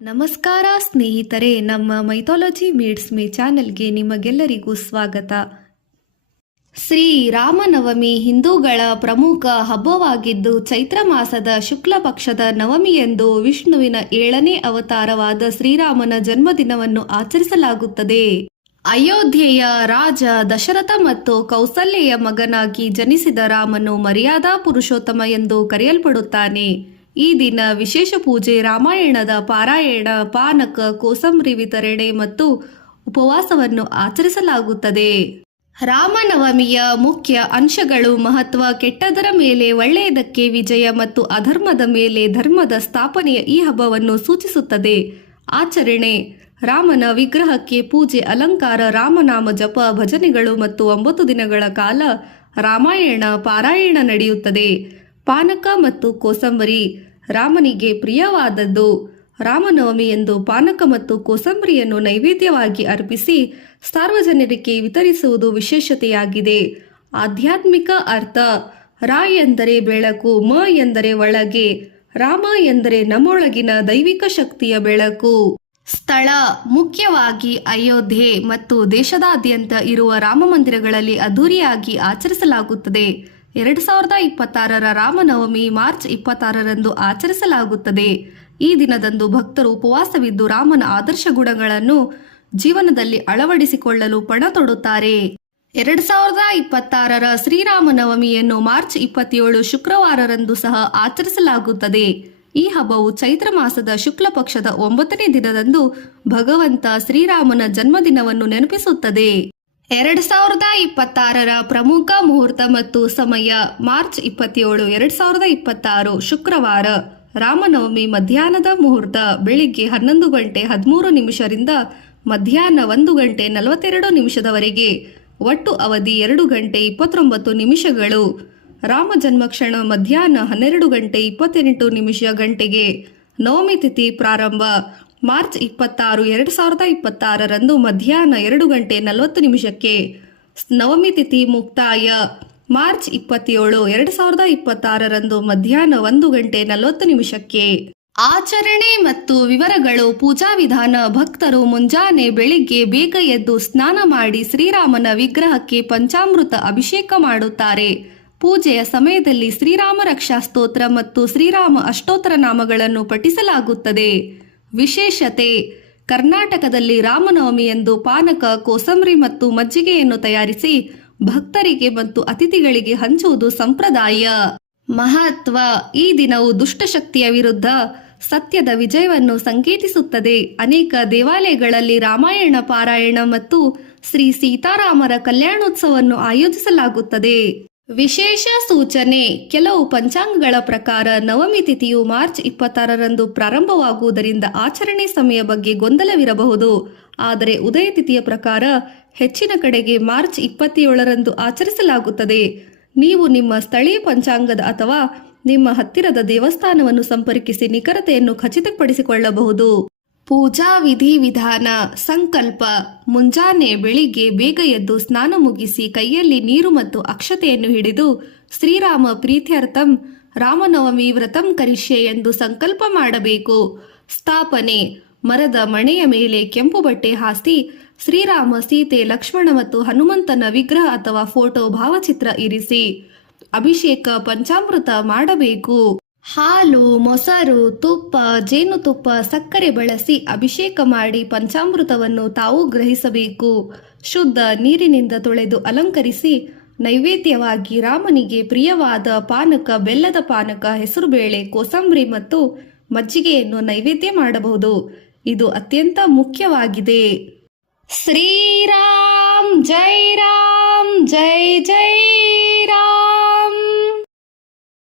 ನಮಸ್ಕಾರ ಸ್ನೇಹಿತರೆ, ನಮ್ಮ ಮೈಥಾಲಜಿ ಮೀಡ್ಸ್ ಮೀ ಚಾನೆಲ್ಗೆ ನಿಮಗೆಲ್ಲರಿಗೂ ಸ್ವಾಗತ. ಶ್ರೀ ರಾಮನವಮಿ ಹಿಂದೂಗಳ ಪ್ರಮುಖ ಹಬ್ಬವಾಗಿದ್ದು, ಚೈತ್ರ ಮಾಸದ ಶುಕ್ಲ ಪಕ್ಷದ ನವಮಿಯಂದು ವಿಷ್ಣುವಿನ 7ನೇ ಅವತಾರವಾದ ಶ್ರೀರಾಮನ ಜನ್ಮದಿನವನ್ನು ಆಚರಿಸಲಾಗುತ್ತದೆ. ಅಯೋಧ್ಯೆಯ ರಾಜ ದಶರಥ ಮತ್ತು ಕೌಸಲ್ಯೆಯ ಮಗನಾಗಿ ಜನಿಸಿದ ರಾಮನು ಮರ್ಯಾದಾ ಪುರುಷೋತ್ತಮ ಎಂದು ಕರೆಯಲ್ಪಡುತ್ತಾನೆ. ಈ ದಿನ ವಿಶೇಷ ಪೂಜೆ, ರಾಮಾಯಣದ ಪಾರಾಯಣ, ಪಾನಕ, ಕೋಸಂಬರಿ ವಿತರಣೆ ಮತ್ತು ಉಪವಾಸವನ್ನು ಆಚರಿಸಲಾಗುತ್ತದೆ. ರಾಮನವಮಿಯ ಮುಖ್ಯ ಅಂಶಗಳು: ಮಹತ್ವ, ಕೆಟ್ಟದರ ಮೇಲೆ ಒಳ್ಳೆಯದಕ್ಕೆ ವಿಜಯ ಮತ್ತು ಅಧರ್ಮದ ಮೇಲೆ ಧರ್ಮದ ಸ್ಥಾಪನೆಯ ಈ ಹಬ್ಬವನ್ನು ಸೂಚಿಸುತ್ತದೆ. ಆಚರಣೆ: ರಾಮನ ವಿಗ್ರಹಕ್ಕೆ ಪೂಜೆ, ಅಲಂಕಾರ, ರಾಮನಾಮ ಜಪ, ಭಜನೆಗಳು ಮತ್ತು 9 ದಿನಗಳ ಕಾಲ ರಾಮಾಯಣ ಪಾರಾಯಣ ನಡೆಯುತ್ತದೆ. ಪಾನಕ ಮತ್ತು ಕೋಸಂಬರಿ ರಾಮನಿಗೆ ಪ್ರಿಯವಾದದ್ದು. ರಾಮನವಮಿಯಂದು ಪಾನಕ ಮತ್ತು ಕೋಸಂಬರಿಯನ್ನು ನೈವೇದ್ಯವಾಗಿ ಅರ್ಪಿಸಿ ಸಾರ್ವಜನಿಕರಿಗೆ ವಿತರಿಸುವುದು ವಿಶೇಷತೆಯಾಗಿದೆ. ಆಧ್ಯಾತ್ಮಿಕ ಅರ್ಥ: ರಾ ಎಂದರೆ ಬೆಳಕು, ಮ ಎಂದರೆ ಒಳಗೆ, ರಾಮ ಎಂದರೆ ನಮ್ಮೊಳಗಿನ ದೈವಿಕ ಶಕ್ತಿಯ ಬೆಳಕು. ಸ್ಥಳ: ಮುಖ್ಯವಾಗಿ ಅಯೋಧ್ಯೆ ಮತ್ತು ದೇಶದಾದ್ಯಂತ ಇರುವ ರಾಮ ಮಂದಿರಗಳಲ್ಲಿ ಅದ್ದೂರಿಯಾಗಿ ಆಚರಿಸಲಾಗುತ್ತದೆ. 2026ರ ರಾಮನವಮಿ ಮಾರ್ಚ್ 26ರಂದು ಆಚರಿಸಲಾಗುತ್ತದೆ. ಈ ದಿನದಂದು ಭಕ್ತರು ಉಪವಾಸವಿದ್ದು ರಾಮನ ಆದರ್ಶ ಗುಣಗಳನ್ನು ಜೀವನದಲ್ಲಿ ಅಳವಡಿಸಿಕೊಳ್ಳಲು ಪಣ ತೊಡುತ್ತಾರೆ. 2026ರ ಶ್ರೀರಾಮನವಮಿಯನ್ನು ಮಾರ್ಚ್ 27 ಶುಕ್ರವಾರರಂದು ಸಹ ಆಚರಿಸಲಾಗುತ್ತದೆ. ಈ ಹಬ್ಬವು ಚೈತ್ರ ಮಾಸದ ಶುಕ್ಲ ಪಕ್ಷದ 9ನೇ ದಿನದಂದು ಭಗವಂತ ಶ್ರೀರಾಮನ ಜನ್ಮದಿನವನ್ನು ನೆನಪಿಸುತ್ತದೆ. 2026ರ ಪ್ರಮುಖ ಮುಹೂರ್ತ ಮತ್ತು ಸಮಯ: ಮಾರ್ಚ್ 27, 2026 ಶುಕ್ರವಾರ. ರಾಮನವಮಿ ಮಧ್ಯಾಹ್ನದ ಮುಹೂರ್ತ: ಬೆಳಿಗ್ಗೆ 11 ಗಂಟೆ 13 ನಿಮಿಷರಿಂದ ಮಧ್ಯಾಹ್ನ 1 ಗಂಟೆ 42 ನಿಮಿಷದವರೆಗೆ. ಒಟ್ಟು ಅವಧಿ 2 ಗಂಟೆ 29 ನಿಮಿಷಗಳು. ರಾಮ ಜನ್ಮಕ್ಷಣ ಮಧ್ಯಾಹ್ನ 12 ಗಂಟೆ 28 ನಿಮಿಷ ಗಂಟೆಗೆ. ನವಮಿ ತಿಥಿ ಪ್ರಾರಂಭ: ಮಾರ್ಚ್ 26, 2026ರಂದು ಮಧ್ಯಾಹ್ನ 2 ಗಂಟೆ 40 ನಿಮಿಷಕ್ಕೆ. ನವಮಿ ತಿಥಿ ಮುಕ್ತಾಯ: ಮಾರ್ಚ್ 27, 2026ರಂದು ಮಧ್ಯಾಹ್ನ 1 ಗಂಟೆ 40 ನಿಮಿಷಕ್ಕೆ. ಆಚರಣೆ ಮತ್ತು ವಿವರಗಳು: ಪೂಜಾ ವಿಧಾನ: ಭಕ್ತರು ಮುಂಜಾನೆ ಬೆಳಿಗ್ಗೆ ಬೇಗ ಎದ್ದು ಸ್ನಾನ ಮಾಡಿ ಶ್ರೀರಾಮನ ವಿಗ್ರಹಕ್ಕೆ ಪಂಚಾಮೃತ ಅಭಿಷೇಕ ಮಾಡುತ್ತಾರೆ. ಪೂಜೆಯ ಸಮಯದಲ್ಲಿ ಶ್ರೀರಾಮ ರಕ್ಷಾ ಸ್ತೋತ್ರ ಮತ್ತು ಶ್ರೀರಾಮ ಅಷ್ಟೋತ್ತರ ನಾಮಗಳನ್ನು ಪಠಿಸಲಾಗುತ್ತದೆ. ವಿಶೇಷತೆ: ಕರ್ನಾಟಕದಲ್ಲಿ ರಾಮನವಮಿಯಂದು ಪಾನಕ, ಕೋಸಂಬರಿ ಮತ್ತು ಮಜ್ಜಿಗೆಯನ್ನು ತಯಾರಿಸಿ ಭಕ್ತರಿಗೆ ಮತ್ತು ಅತಿಥಿಗಳಿಗೆ ಹಂಚುವುದು ಸಂಪ್ರದಾಯ. ಮಹತ್ವ: ಈ ದಿನವು ದುಷ್ಟಶಕ್ತಿಯ ವಿರುದ್ಧ ಸತ್ಯದ ವಿಜಯವನ್ನು ಸಂಕೇತಿಸುತ್ತದೆ. ಅನೇಕ ದೇವಾಲಯಗಳಲ್ಲಿ ರಾಮಾಯಣ ಪಾರಾಯಣ ಮತ್ತು ಶ್ರೀ ಸೀತಾರಾಮರ ಕಲ್ಯಾಣೋತ್ಸವವನ್ನು ಆಯೋಜಿಸಲಾಗುತ್ತದೆ. ವಿಶೇಷ ಸೂಚನೆ: ಕೆಲವು ಪಂಚಾಂಗಗಳ ಪ್ರಕಾರ ನವಮಿ ತಿಥಿಯು ಮಾರ್ಚ್ 26ರಂದು ಪ್ರಾರಂಭವಾಗುವುದರಿಂದ ಆಚರಣೆ ಸಮಯ ಬಗ್ಗೆ ಗೊಂದಲವಿರಬಹುದು. ಆದರೆ ಉದಯ ತಿಥಿಯ ಪ್ರಕಾರ ಹೆಚ್ಚಿನ ಕಡೆಗೆ ಮಾರ್ಚ್ 27ರಂದು ಆಚರಿಸಲಾಗುತ್ತದೆ. ನೀವು ನಿಮ್ಮ ಸ್ಥಳೀಯ ಪಂಚಾಂಗದ ಅಥವಾ ನಿಮ್ಮ ಹತ್ತಿರದ ದೇವಸ್ಥಾನವನ್ನು ಸಂಪರ್ಕಿಸಿ ನಿಖರತೆಯನ್ನು ಖಚಿತಪಡಿಸಿಕೊಳ್ಳಬಹುದು. ಪೂಜಾ ವಿಧಿ ವಿಧಾನ: ಸಂಕಲ್ಪ: ಮುಂಜಾನೆ ಬೆಳಿಗ್ಗೆ ಬೇಗ ಎದ್ದು ಸ್ನಾನ ಮುಗಿಸಿ ಕೈಯಲ್ಲಿ ನೀರು ಮತ್ತು ಅಕ್ಷತೆಯನ್ನು ಹಿಡಿದು ಶ್ರೀರಾಮ ಪ್ರೀತ್ಯರ್ಥಂ ರಾಮನವಮಿ ವ್ರತಂ ಕರಿಷ್ಯೆ ಎಂದು ಸಂಕಲ್ಪ ಮಾಡಬೇಕು. ಸ್ಥಾಪನೆ: ಮರದ ಮಣೆಯ ಮೇಲೆ ಕೆಂಪು ಬಟ್ಟೆ ಹಾಸಿ ಶ್ರೀರಾಮ, ಸೀತೆ, ಲಕ್ಷ್ಮಣ ಮತ್ತು ಹನುಮಂತನ ವಿಗ್ರಹ ಅಥವಾ ಫೋಟೋ ಭಾವಚಿತ್ರ ಇರಿಸಿ ಅಭಿಷೇಕ ಪಂಚಾಮೃತ ಮಾಡಬೇಕು. ಹಾಲು, ಮೊಸರು, ತುಪ್ಪ, ಜೇನುತುಪ್ಪ, ಸಕ್ಕರೆ ಬಳಸಿ ಅಭಿಷೇಕ ಮಾಡಿ ಪಂಚಾಮೃತವನ್ನು ತಾವು ಗ್ರಹಿಸಬೇಕು. ಶುದ್ಧ ನೀರಿನಿಂದ ತೊಳೆದು ಅಲಂಕರಿಸಿ ನೈವೇದ್ಯವಾಗಿ ರಾಮನಿಗೆ ಪ್ರಿಯವಾದ ಪಾನಕ, ಬೆಲ್ಲದ ಪಾನಕ, ಹೆಸರುಬೇಳೆ, ಕೋಸಂಬರಿ ಮತ್ತು ಮಜ್ಜಿಗೆಯನ್ನು ನೈವೇದ್ಯ ಮಾಡಬಹುದು. ಇದು ಅತ್ಯಂತ ಮುಖ್ಯವಾಗಿದೆ. ಶ್ರೀರಾಮ್ ಜೈ ರಾಮ್, ಜೈ ಜೈ